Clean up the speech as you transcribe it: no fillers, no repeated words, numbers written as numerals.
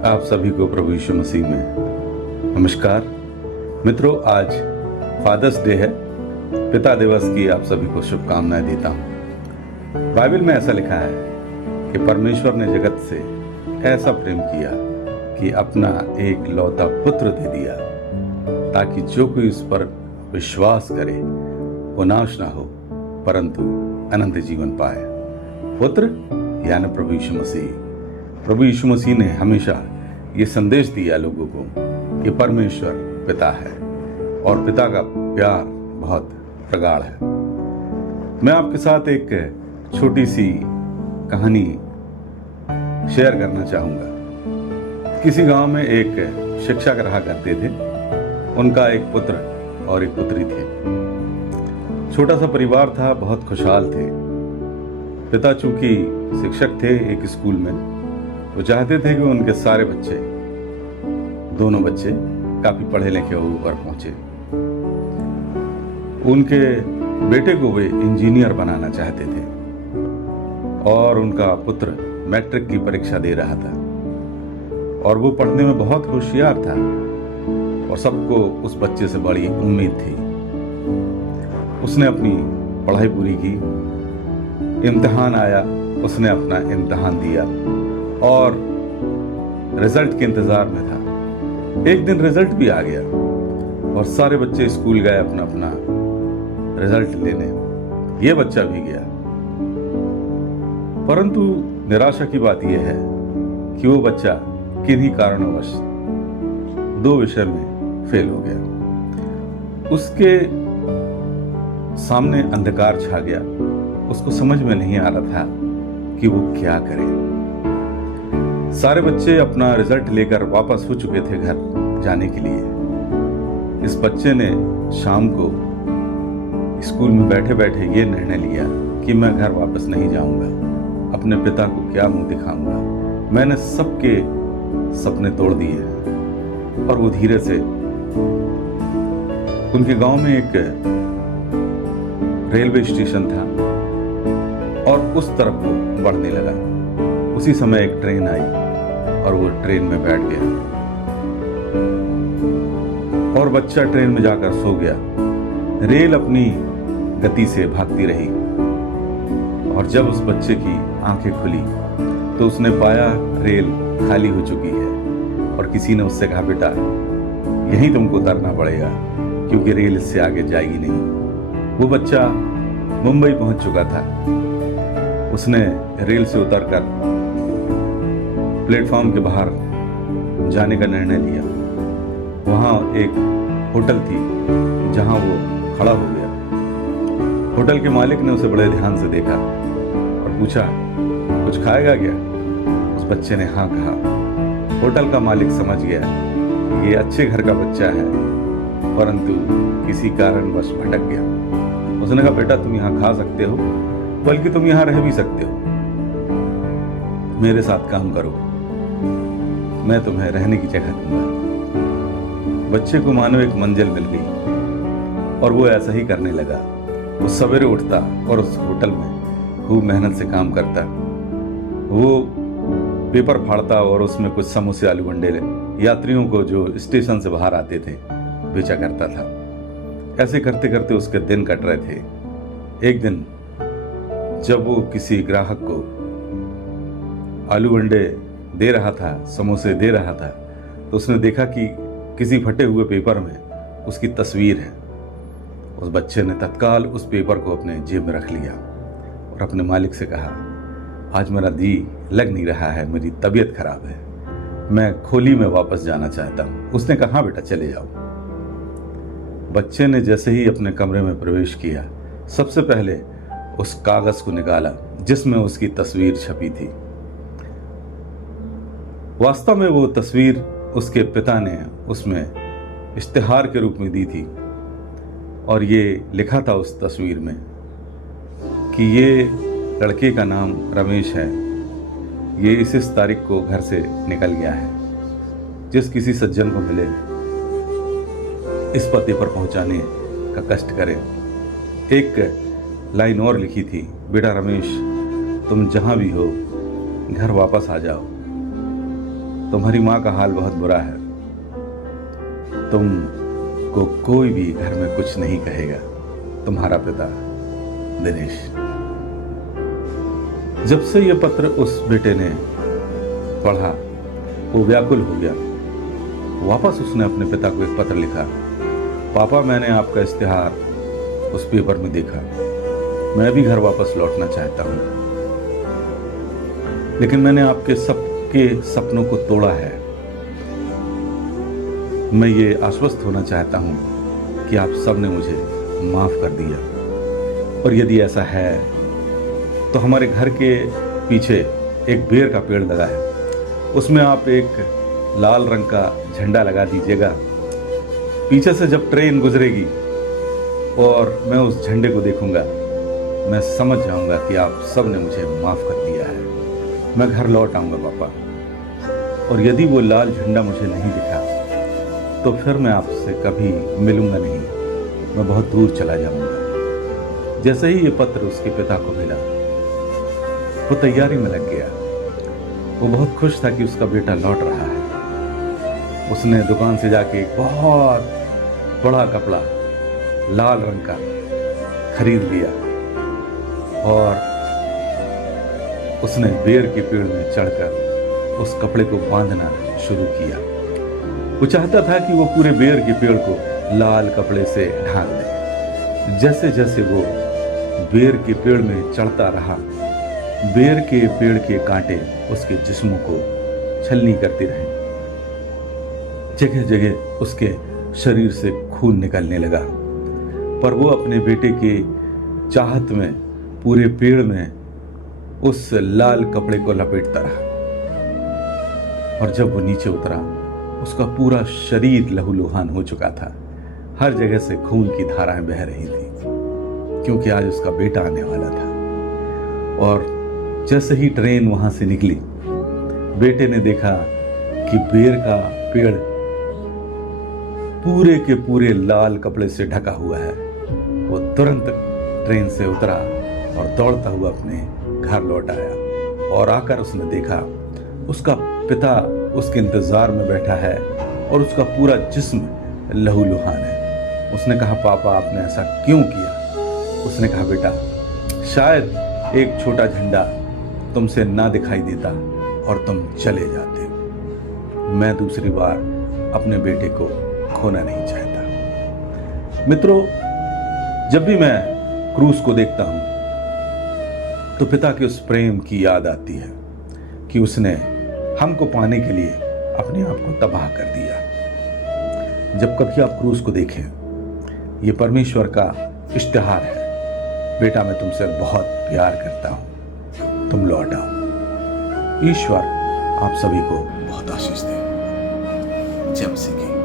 आप सभी को प्रभु यीशु मसीह में नमस्कार। मित्रों, आज फादर्स डे है। पिता दिवस की आप सभी को शुभकामनाएं देता हूँ। बाइबल में ऐसा लिखा है कि परमेश्वर ने जगत से ऐसा प्रेम किया कि अपना एक लौता पुत्र दे दिया, ताकि जो कोई उस पर विश्वास करे वो नाश ना हो परंतु अनंत जीवन पाए। पुत्र यानी प्रभु यीशु मसीह। प्रभु यीशु मसीह ने हमेशा ये संदेश दिया लोगों को कि परमेश्वर पिता है और पिता का प्यार बहुत प्रगाढ़ है। मैं आपके साथ एक छोटी सी कहानी शेयर करना चाहूँगा। किसी गांव में एक शिक्षक रहा करते थे। उनका एक पुत्र और एक पुत्री थे। छोटा सा परिवार था, बहुत खुशहाल थे। पिता चूंकि शिक्षक थे एक स्कूल में, वो चाहते थे कि उनके सारे बच्चे, दोनों बच्चे काफी पढ़े लिखे ऊपर पहुंचे। उनके बेटे को वे इंजीनियर बनाना चाहते थे और उनका पुत्र मैट्रिक की परीक्षा दे रहा था और वो पढ़ने में बहुत होशियार था और सबको उस बच्चे से बड़ी उम्मीद थी। उसने अपनी पढ़ाई पूरी की, इम्तिहान आया, उसने अपना इम्तिहान दिया और रिजल्ट के इंतजार में था। एक दिन रिजल्ट भी आ गया और सारे बच्चे स्कूल गए अपना अपना रिजल्ट लेने। ये बच्चा भी गया, परंतु निराशा की बात यह है कि वो बच्चा किन्हीं कारणवश 2 विषय में फेल हो गया। उसके सामने अंधकार छा गया। उसको समझ में नहीं आ रहा था कि वो क्या करे। सारे बच्चे अपना रिजल्ट लेकर वापस हो चुके थे घर जाने के लिए। इस बच्चे ने शाम को स्कूल में बैठे बैठे ये निर्णय लिया कि मैं घर वापस नहीं जाऊंगा, अपने पिता को क्या मुंह दिखाऊंगा। मैंने सबके सपने तोड़ दिए। और वो धीरे से उनके गांव में एक रेलवे स्टेशन था और उस तरफ वो बढ़ने लगा। उसी समय एक ट्रेन आई और वो ट्रेन में बैठ गया और बच्चा ट्रेन में जाकर सो गया। रेल अपनी गति से भागती रही और जब उस बच्चे की आंखें खुली तो उसने पाया रेल खाली हो चुकी है और किसी ने उससे कहा, बेटा यहीं तुमको उतरना पड़ेगा क्योंकि रेल इससे आगे जाएगी नहीं। वो बच्चा मुंबई पहुंच चुका था। उसने रेल से उतरकर प्लेटफॉर्म के बाहर जाने का निर्णय लिया। वहां एक होटल थी जहां वो खड़ा हो गया। होटल के मालिक ने उसे बड़े ध्यान से देखा और पूछा, कुछ खाएगा क्या? उस बच्चे ने हाँ कहा। होटल का मालिक समझ गया ये अच्छे घर का बच्चा है, परंतु किसी कारणवश भटक गया। उसने कहा, बेटा तुम यहाँ खा सकते हो, बल्कि तुम यहाँ रह भी सकते हो। मेरे साथ काम करो, मैं तुम्हें रहने की जगह दूंगा। बच्चे को मानो एक मंजिल मिल गई और वो ऐसा ही करने लगा। वो सवेरे उठता और उस होटल में खूब मेहनत से काम करता। वो पेपर फाड़ता और उसमें कुछ समोसे आलू बंडे यात्रियों को जो स्टेशन से बाहर आते थे बेचा करता था। ऐसे करते करते उसके दिन कट रहे थे। एक दिन जब वो किसी ग्राहक को आलू अंडे दे रहा था, समोसे दे रहा था, तो उसने देखा कि किसी फटे हुए पेपर में उसकी तस्वीर है। उस बच्चे ने तत्काल उस पेपर को अपने जेब में रख लिया और अपने मालिक से कहा, आज मेरा जी लग नहीं रहा है, मेरी तबीयत खराब है, मैं खोली में वापस जाना चाहता हूँ। उसने कहा, हाँ बेटा चले जाओ। बच्चे ने जैसे ही अपने कमरे में प्रवेश किया, सबसे पहले उस कागज को निकाला जिसमें उसकी तस्वीर छपी थी। वास्तव में वो तस्वीर उसके पिता ने उसमें इश्तिहार के रूप में दी थी और ये लिखा था उस तस्वीर में कि ये लड़के का नाम रमेश है, ये इस तारीख को घर से निकल गया है। जिस किसी सज्जन को मिले इस पते पर पहुंचाने का कष्ट करें। एक लाइन और लिखी थी, बेटा रमेश तुम जहां भी हो घर वापस आ जाओ। तुम्हारी माँ का हाल बहुत बुरा है। तुम को कोई भी घर में कुछ नहीं कहेगा। तुम्हारा पिता दिनेश। जब से यह पत्र उस बेटे ने पढ़ा वो व्याकुल हो गया। वापस उसने अपने पिता को एक पत्र लिखा। पापा, मैंने आपका इश्तिहार उस पेपर में देखा। मैं भी घर वापस लौटना चाहता हूं, लेकिन मैंने आपके सबके सपनों को तोड़ा है। मैं ये आश्वस्त होना चाहता हूं कि आप सब ने मुझे माफ कर दिया, और यदि ऐसा है तो हमारे घर के पीछे एक बेर का पेड़ लगा है, उसमें आप एक लाल रंग का झंडा लगा दीजिएगा। पीछे से जब ट्रेन गुजरेगी और मैं उस झंडे को देखूंगा, मैं समझ जाऊंगा कि आप सब ने मुझे माफ कर दिया है। मैं घर लौट आऊंगा पापा, और यदि वो लाल झंडा मुझे नहीं दिखा तो फिर मैं आपसे कभी मिलूंगा नहीं। मैं बहुत दूर चला जाऊंगा। जैसे ही ये पत्र उसके पिता को मिला, वो तैयारी में लग गया। वो बहुत खुश था कि उसका बेटा लौट रहा है। उसने दुकान से जाके एक बहुत बड़ा कपड़ा लाल रंग का खरीद लिया, और उसने बेर के पेड़ में चढ़कर उस कपड़े को बांधना शुरू किया। वो चाहता था कि वो पूरे बेर के पेड़ को लाल कपड़े से ढांक दे। जैसे जैसे वो बेर के पेड़ में चढ़ता रहा, बेर के पेड़ के कांटे उसके जिस्म को छलनी करते रहे। जगह जगह उसके शरीर से खून निकलने लगा, पर वो अपने बेटे के चाहत में पूरे पेड़ में उस लाल कपड़े को लपेटता रहा। और जब वो नीचे उतरा, उसका पूरा शरीर लहूलुहान हो चुका था। हर जगह से खून की धाराएं बह रही थी, क्योंकि आज उसका बेटा आने वाला था। और जैसे ही ट्रेन वहां से निकली, बेटे ने देखा कि बेर का पेड़ पूरे के पूरे लाल कपड़े से ढका हुआ है। वो तुरंत ट्रेन से उतरा और दौड़ता हुआ अपने घर लौट आया, और आकर उसने देखा उसका पिता उसके इंतजार में बैठा है और उसका पूरा जिस्म लहूलुहान है। उसने कहा, पापा आपने ऐसा क्यों किया? उसने कहा, बेटा शायद एक छोटा झंडा तुमसे ना दिखाई देता और तुम चले जाते। मैं दूसरी बार अपने बेटे को खोना नहीं चाहता। मित्रों, जब भी मैं क्रूस को देखता हूं तो पिता के उस प्रेम की याद आती है कि उसने हमको पाने के लिए अपने आप को तबाह कर दिया। जब कभी आप क्रूस को देखें, ये परमेश्वर का इश्तिहार है, बेटा मैं तुमसे बहुत प्यार करता हूं, तुम लौट आओ। ईश्वर आप सभी को बहुत आशीष दे। जय मसीह की।